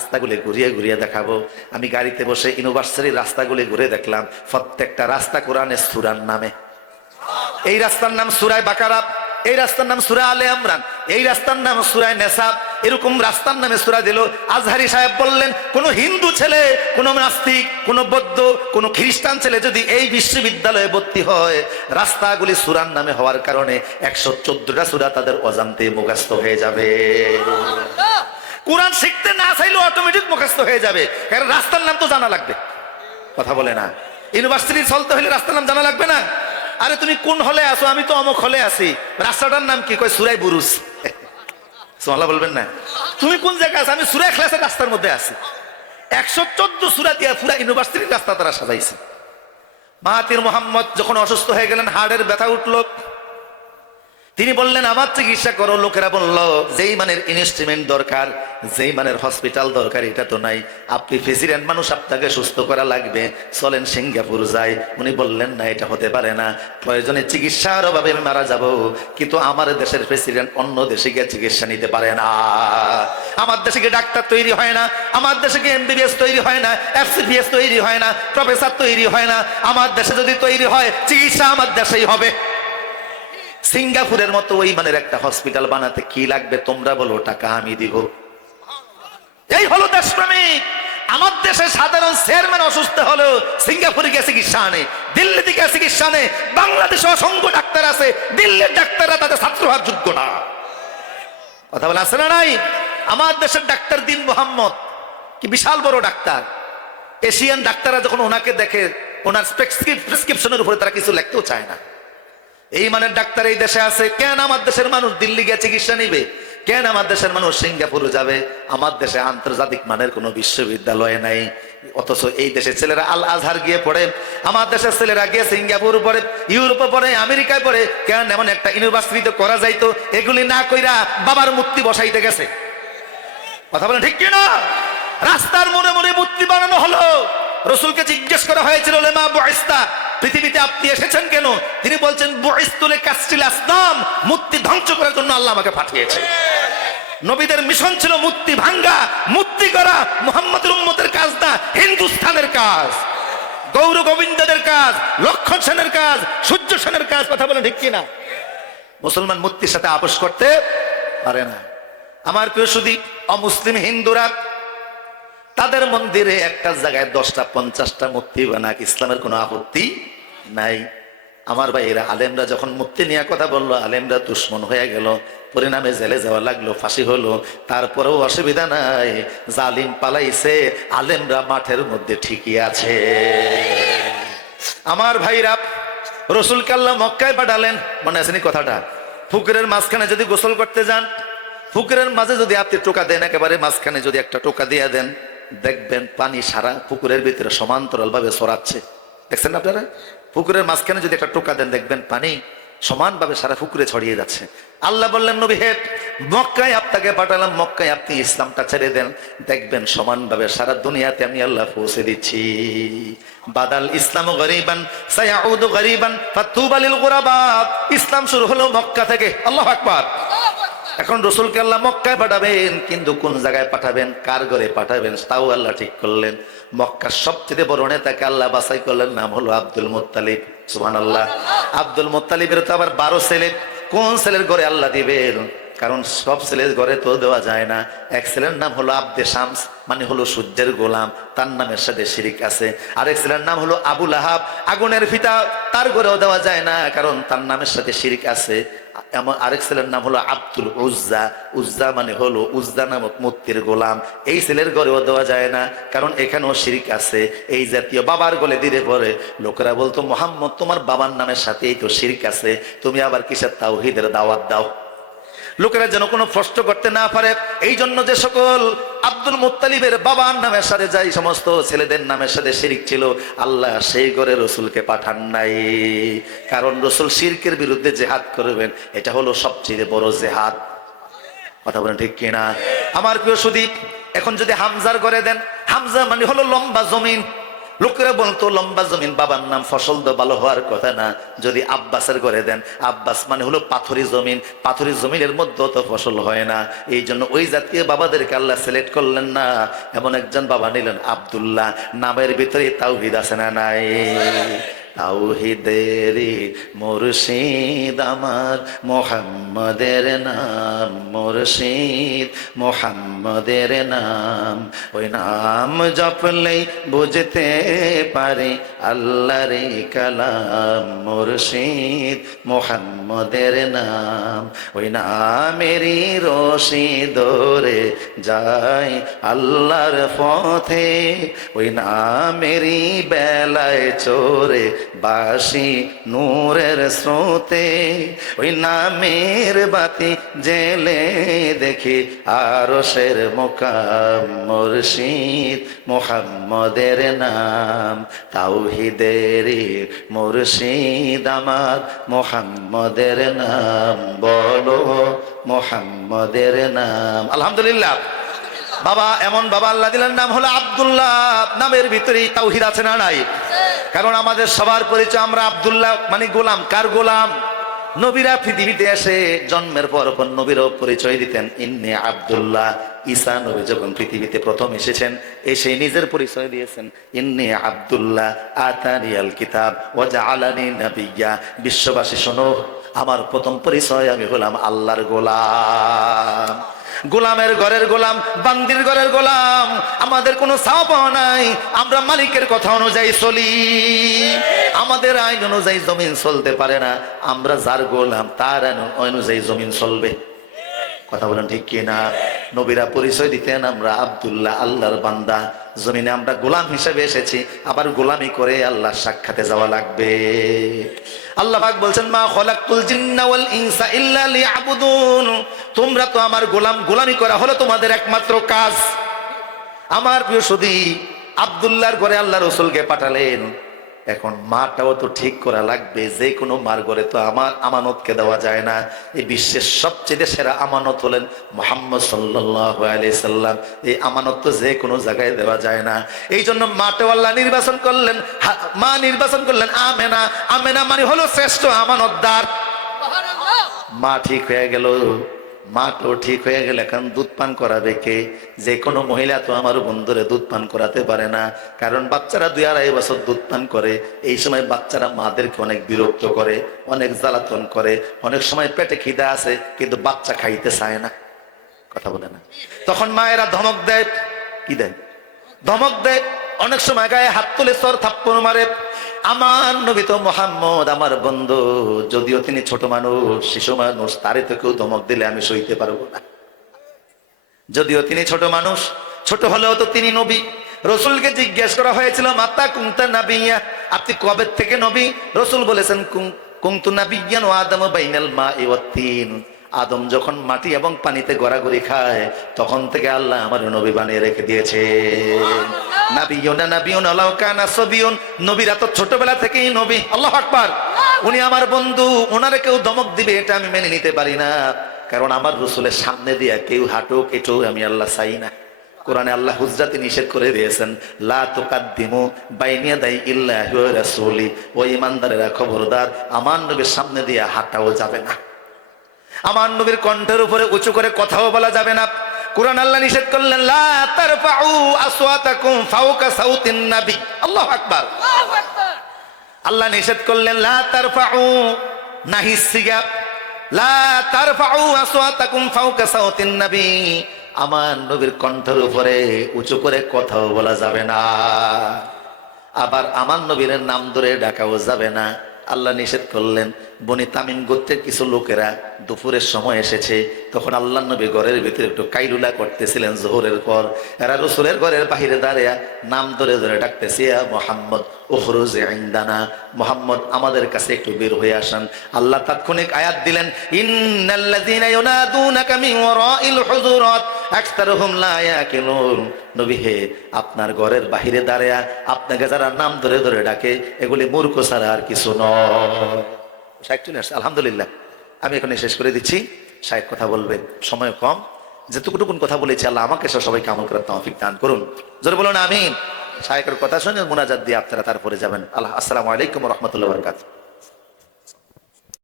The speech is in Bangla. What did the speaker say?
রাস্তাগুলি ঘুরিয়ে ঘুরিয়ে দেখাবো। আমি গাড়িতে বসে ইউনিভার্সিটির রাস্তাগুলি ঘুরে দেখলাম, প্রত্যেকটা রাস্তা কোরআনের সুরার নামে। এই রাস্তার নাম সুরায় বাকারাব এই রাস্তার নাম সুরা আলে আমরান, এই রাস্তার নাম সুরায় নেসাব। এরকম রাস্তার নামে সুরা দিল। আজহারি সাহেব বললেন, কোন হিন্দু ছেলে, কোন নাস্তিক, কোন বৌদ্ধ, কোন খ্রিস্টান ছেলে যদি এই বিশ্ববিদ্যালয়ে ভর্তি হয়, রাস্তাগুলি সুরার নামে হওয়ার কারণে একশো চোদ্দটা সুরা তাদের অজান্তে মুখস্থ হয়ে যাবে। কোরআন শিখতে না চাইলেও অটোমেটিক মুখস্থ হয়ে যাবে। কারণ রাস্তার নাম তো জানা লাগবে। কথা বলে না। ইউনিভার্সিটি চলতে হলে রাস্তার নাম জানা লাগবে না? আরে তুমি কোন হলে আসো? আমি তো অমুক হলে আছি। রাস্তাটার নাম কি? কয় সুরাই বুরুস বলবেন না। তুমি কোন জায়গায় আছো? আমি সুরাই ক্লাসের রাস্তার মধ্যে আছি। একশো চোদ্দ সুরা দিয়া পুরা ইউনিভার্সিটির রাস্তা তারা সাজাইছে। মাহাতির মোহাম্মদ যখন অসুস্থ হয়ে গেলেন হার্টের ব্যথা উঠল। তিনি বললেন, আমার চিকিৎসা করো। লোকেরা বলল, যেই মানের ইনস্ট্রুমেন্ট দরকার, যেই মানের হসপিটাল দরকার, এটা তো নাই। আপনি প্রেসিডেন্ট মানুষ, আপনাকে সুস্থ করা লাগবে। চলেন সিঙ্গাপুর যাই। উনি বললেন, না, এটা হতে পারে না। প্রয়োজনে চিকিৎসার অভাবে আমি মারা যাব, কিন্তু আমার দেশের প্রেসিডেন্ট অন্য দেশে গিয়ে চিকিৎসা নিতে পারে না। আমার দেশে গিয়ে ডাক্তার তৈরি হয় না। আমার দেশে গিয়ে এমবিবিএস তৈরি হয় না। এফসিপিএস তৈরি হয় না। প্রফেসর তৈরি হয় না। আমার দেশে যদি তৈরি হয়, চিকিৎসা আমার দেশেই হবে। সিঙ্গাপুরের মতো ওই মানের একটা হসপিটাল বানাতে কি লাগবে তোমরা বলো, টাকা আমি দিব। এই হলো দেশপ্রেমিক। আমার দেশে সাধারণ চেয়ারম্যান অসুস্থ হলো সিঙ্গাপুরে গিয়ে চিকিৎসা আনে, দিল্লিতে গিয়ে চিকিৎসা আনে, বাংলাদেশে অসংখ্য ডাক্তার আছে, দিল্লির ডাক্তাররা তাদের ছাত্র হওয়ার যোগ্য না। কথা বলে আছে না নাই? আমার দেশের ডাক্তার দিন মোহাম্মদ, কি বিশাল বড় ডাক্তার। এশিয়ান ডাক্তাররা যখন ওনাকে দেখে, ওনার প্রেসক্রিপশনের উপরে তারা কিছু লিখতেও চায় না। এই মানের ডাক্তার এই দেশে আছে, কেন আমার দেশের মানুষ দিল্লি গিয়ে চিকিৎসা নিবে? কেন আমার দেশের মানুষ সিঙ্গাপুরে যাবে? আমার দেশে আন্তর্জাতিক মানের কোনো বিশ্ববিদ্যালয় নাই। অথচ এই দেশের ছেলেরা আল আজহার গিয়ে পড়ে, আমার দেশের ছেলেরা গিয়ে সিঙ্গাপুর পড়ে, ইউরোপে পড়ে, আমেরিকায় পড়ে, কেন এমন একটা ইউনিভার্সিটিতে করা যাইতো? এগুলি না কইরা বাবার মূর্তি বসাইতে গেছে। কথা বলেন ঠিক কিনা? রাস্তার মনে মনে মূর্তি বানানো হলো। রসুলকে জিজ্ঞেস করা হয়েছিল, লেমা বয়স্তা পৃথিবীতে আপনি এসেছেন কেন? তিনি বলছেন বয়স্তুলে কাস্টিল আসলাম মূর্তি ধ্বংস করার জন্য আল্লাহ আমাকে পাঠিয়েছে। নবীদের মিশন ছিল মূর্তি ভাঙ্গা, মূর্তি করা মোহাম্মদের উম্মতের কাজ না হিন্দুস্থানের কাজ। গৌর গোবিন্দদের কাজ, লক্ষণ সেনের কাজ, সূর্য সেনের কাজ, কথা বলে ঠিক কিনা? মুসলমান মূর্তির সাথে আপোষ করতে পারে না। আমার প্রিয় সুদী অমুসলিম হিন্দুরা তাদের মন্দিরে একটা জায়গায় দশটা, পঞ্চাশটা মূর্তি বানাক, ইসলামের কোনো আপত্তি নাই। আমার ভাইয়েরা, আলেমরা যখন মূর্তি নিয়ে কথা বলল, আলেমরা দুশ্মন হয়ে গেল, পরিণামে জেলে যাওয়া লাগল, ফাঁসি হলো, তারপরেও অসুবিধা নাই, জালিম পালাইছে, আলেমরা মাঠের মধ্যে ঠিকই আছে। আমার ভাইরা, রসুল কাল্লা মক্কায় পাঠালেন, মনে আছেনি কথাটা? পুকুরের মাঝখানে যদি গোসল করতে যান পুকুরের মাঝে যদি আপনি টোকা দেন, একেবারে মাঝখানে যদি একটা টোকা দিয়ে দেন দেখবেন পানি সারা পুকুরের ভিতরে সমান্তরাল ভাবে ছড়াচ্ছে। দেখছেন আপনারা? পুকুরের মাঝখানে যদি একটা টোকা দেন, দেখবেন পানি সমানভাবে সারা পুকুরে ছড়িয়ে যাচ্ছে। আল্লাহ বললেন, নবী, হে মক্কায় আপনাকে পাঠালাম, মক্কায় আপনি ইসলামটা ছেড়ে দেন। দেখবেন সমানভাবে সারা দুনিয়াতে আমি আল্লাহ পৌঁছে দিচ্ছি। বাদাল ইসলাম গরিবান, সায়াউদু গরিবান ফাতুবালিল গুরাবা ইসলাম শুরু হলো মক্কা থেকে। আল্লাহ আকবার। এখন রসুলকে আল্লাহ মক্কায় পাঠাবেন, কিন্তু কোন জায়গায় পাঠাবেন, কার ঘরে পাঠাবেন তাও আল্লাহ ঠিক করলেন। মক্কার সবচেয়ে বড় নেতাকে আল্লাহ বাসাই করলেন, নাম হলো আব্দুল মোত্তালিব। সুহান আল্লাহ আব্দুল মোত্তালিবের তো আবার বারো ছেলে, কোন ছেলের ঘরে আল্লাহ দিবেন? কারণ সব ছেলের ঘরে তো দেওয়া যায় না। এক ছেলের নাম হলো আব্দে শামস মানে হলো সূর্যের গোলাম। তার নামের সাথে শিরিক আছে। আরেক ছেলের নাম হলো আবুল আহাব আগুনের ফিতা তার ঘরেও দেওয়া যায় না, কারণ তার নামের সাথে শিরিক আছে। এমন আরেক ছেলের নাম হলো আব্দুল উজ্জা। উজ্জা মানে হলো উজ্জা নামক মূর্তির গোলাম। এই ছেলের ঘরেও দেওয়া যায় না, কারণ এখানেও শিরিক আছে। এই জাতীয় বাবার গলে দিলে পরে লোকেরা বলতো, মোহাম্মদ, তোমার বাবার নামের সাথেই তো শিরিক আছে। তুমি আবার কিসের তাওহিদের দাওয়াত দাও? লোকেরা যেন কোনো প্রশ্ন করতে না পারে। এই জন্য যে সকল আব্দুল মুত্তালিবের বাবার নামের সাথে যাই সমস্ত ছেলেদের নামের সাথে শিরিক ছিল। আল্লাহ সেই করে রসুলকে পাঠান নাই। কারণ রসুল শিরকের বিরুদ্ধে জেহাদ করবেন, এটা হলো সবচেয়ে বড় জেহাদ। কথা বলেন ঠিক কিনা? আমার প্রিয় সুদীপ, এখন যদি হামজার করে দেন, হামজা মানে হলো লম্বা জমিন। লোকেরা বলতো, লম্বা জমিন, বাবার নাম ফসল তো ভালো হওয়ার কথা না। যদি আব্বাসের করে দেন, আব্বাস মানে হলো পাথরি জমিন। পাথরি জমিনের মধ্যে তো ফসল হয় না। এই জন্য ওই জাতীয় বাবাদেরকে আল্লাহ সিলেক্ট করলেন না। এমন একজন বাবা নিলেন আবদুল্লাহ। নামের ভিতরে তাওহিদ আছে না নাই? তাওহিদেরি মুর্শিদ আমার, মোহাম্মদের নাম মুর্শিদ, মোহাম্মদের নাম। ওই নাম জপলেই বুঝতে পারে আল্লাহর কালাম, মুর্শিদ, মোহাম্মদের নাম। ওই নামেরই রশি দরে যায় আল্লাহর পথে, ওই নামেরই বেলায় চোরে বাসি নূরের স্রোতে, ওই নামের বাতি জেলে দেখি আরও শের মোকাম মুর্শিদ মোহাম্মদের নাম। তাওহিদেরি মুর্শিদ আমার মোহাম্মদের নাম, বলো মোহাম্মদের নাম। আলহামদুলিল্লাহ। বাবা, এমন বাবা আল্লাহ দিলেন নাম হলো আব্দুল্লাহ। নামের ভিতরেই তাওহিদ আছে না নাই? কারণ আমাদের সবার পরিচয় আমরা আবদুল্লাহ মানে গোলাম, কার গোলাম? নবীরা পৃথিবীতে এসে জন্মের পর পর নবীরও পরিচয় দিতেন। ইন্নে আব্দুল্লাহ ঈসা নবী যখন পৃথিবীতে প্রথম এসেছেন, এসে নিজের পরিচয় দিয়েছেন। ইন্নে আব্দুল্লাহ আতানিয়াল কিতাব ওয়াজা আলানি নাবিয়া। বিশ্ববাসী শোনো, আমার প্রথম পরিচয় আমি হলাম আল্লাহর গোলাম। গোলামের ঘরের গোলাম, বান্দির ঘরের গোলাম, আমাদের কোনো চাওয়া পাওয়া নাই। আমরা মালিকের কথা অনুযায়ী চলি। আমাদের আইন অনুযায়ী জমিন চলতে পারে না। আমরা যার গোলাম, তার অনুযায়ী জমিন চলবে। কথা বলেন ঠিক কি না নবীরা পরিচয় দিতেন, আমরা আব্দুল্লাহ, আল্লাহর বান্দা। জমিনে আমরা গোলাম হিসেবে এসেছি, আবার গোলামি করে আল্লাহ সাক্ষাতে যাওয়া লাগবে। আল্লাহ পাক বলছেন, মা খলাকুল জিন্না ওয়াল ইনসা ইল্লা লিয়াবুদুন। তোমরা তো আমার গোলাম, গোলামি করা হলো তোমাদের একমাত্র কাজ। আমার প্রিয় সুদী আব্দুল্লাহর ঘরে আল্লাহ রসুলকে পাঠালেন। এখন মাটাও তো ঠিক করা লাগবে যে কোনো মার ঘরে তো আমার আমানতকে দেওয়া যায় না। এই বিশ্বের সবচেয়ে সেরা আমানত হলেন মোহাম্মদ সাল্লাম। এই আমানত তো যে কোনো জায়গায় দেওয়া যায় না। এই জন্য মাটাও আল্লাহ নির্বাচন করলেন মা নির্বাচন করলেন আমেনা। আমেনা মানে হলো শ্রেষ্ঠ আমানতদার। মা ঠিক হয়ে গেল। মাটাও ঠিক হয়ে গেলে এখন দুধ পান করাবে কে? যে কোনো মহিলা তো আমার বন্ধুরে দুধ পান করাতে পারে না। কারণ বাচ্চারা দুই আড়াই বছর দুধ পান করে, এই সময় বাচ্চারা মাদেরকে অনেক বিরক্ত করে, অনেক জ্বালাতন করে, অনেক সময় পেটে খিদা আছে, কিন্তু বাচ্চা খাইতে চায় না। কথা বলে না। তখন মায়েরা ধমক দেয়। কি দেয়? ধমক দেয়। অনেক সময় গায়ে হাত তুলে সর থাপ্পড় মারে। আমার নবী তো মোহাম্মদ, আমার বন্ধু। যদিও তিনি ছোট মানুষ, শিশু মানুষ, তারে কেউ ধমক দিলে আমি সইতে পারব না। যদিও তিনি ছোট মানুষ, ছোট হলেও তো তিনি নবী। রসুলকে জিজ্ঞেস করা হয়েছিল, মাতা কুংতা নাবিয়া? আপনি কবে থেকে নবী? রসুল বলেছেন কুং- কুংতু নাবিয়ান ও আদম বাইনাল মা ইওয়াত্তিন আদম যখন মাটি এবং পানিতে গড়াগড়ি খায় তখন থেকে আল্লাহ আমার নবী বানিয়ে রেখে দিয়েছে। নাবিয়না নাবিয়ন আল্লাহ কানা সবিয়ন। নবীরা তো ছোটবেলা থেকেই নবী। আল্লাহ আকবার। উনি আমার বন্ধু। ওনারে কেউ দমক দিবে এটা আমি মেনে নিতে পারি না। কারণ আমার রসুলের সামনে দিয়া কেউ হাঁটো কেটো আমি আল্লাহ চাই না। কোরআনে আল্লাহ হুজরাতে নিষেধ করে দিয়েছেন লা তুকাদ্দিমু বাইনিয়া দাই ইল্লাহি রাসূলি। ও ইমানদারেরা খবরদার আমার নবীর সামনে দিয়া হাঁটাও যাবে না। আমার নবীর কণ্ঠের উপরে উঁচু করে কথাও বলা যাবে না। কোরআন আল্লাহ নিষেধ করলেন লা তারফাউ আসওয়াতাকুম ফাওকা সাউতিন নাবী। আল্লাহু আকবার। আল্লাহ নিষেধ করলেন লা তারফাউ নাহি সিগা লা তারফাউ আসওয়াতাকুম ফাওকা সাউতিন নবী। আমার নবীর কণ্ঠের উপরে উঁচু করে কথাও বলা যাবে না। আবার আমার নবীর নাম ধরে ডাকাও যাবে না। আল্লাহ নিষেধ করলেন বনি তামিম গোত্রের কিছু লোকেরা দুপুরের সময় এসেছে, তখন আল্লাহ নবী ঘরের ভিতরে একটু কাইলুলা করতেছিলেন জোহরের পর। এরা রসুলের ঘরের বাহিরে দাঁড়িয়া নাম ধরে ধরে ডাকতেছে, "ইয়া মোহাম্মদ ওহরুজ ইন্দানা, মোহাম্মদ, আমাদের কাছে একটু বের হয়ে আসেন। আল্লাহ তাৎক্ষণিক আয়াত দিলেন নবী হে, আপনার ঘরের বাহিরে দাঁড়িয়ে আপনাকে যারা নাম ধরে ধরে ডাকে, এগুলি মূর্খ ছাড়া আর কিছু নয়। শাহেক চলে আসছে, আলহামদুলিল্লাহ। আমি এখানে শেষ করে দিচ্ছি। শাহেক কথা বলবেন সময় কম। যেটুকুটুকুন কথা বলেছি, আল্লাহ আমাকে সব সবাইকে আমল করার তৌফিক দান করুন। জোরে বলুন আমি শাহেকের কথা শুনে মোনাজাত দিয়ে আপনারা তারপরে যাবেন। আল্লাহ, আসসালামু আলাইকুম রহমতুল্লাহ বরকাত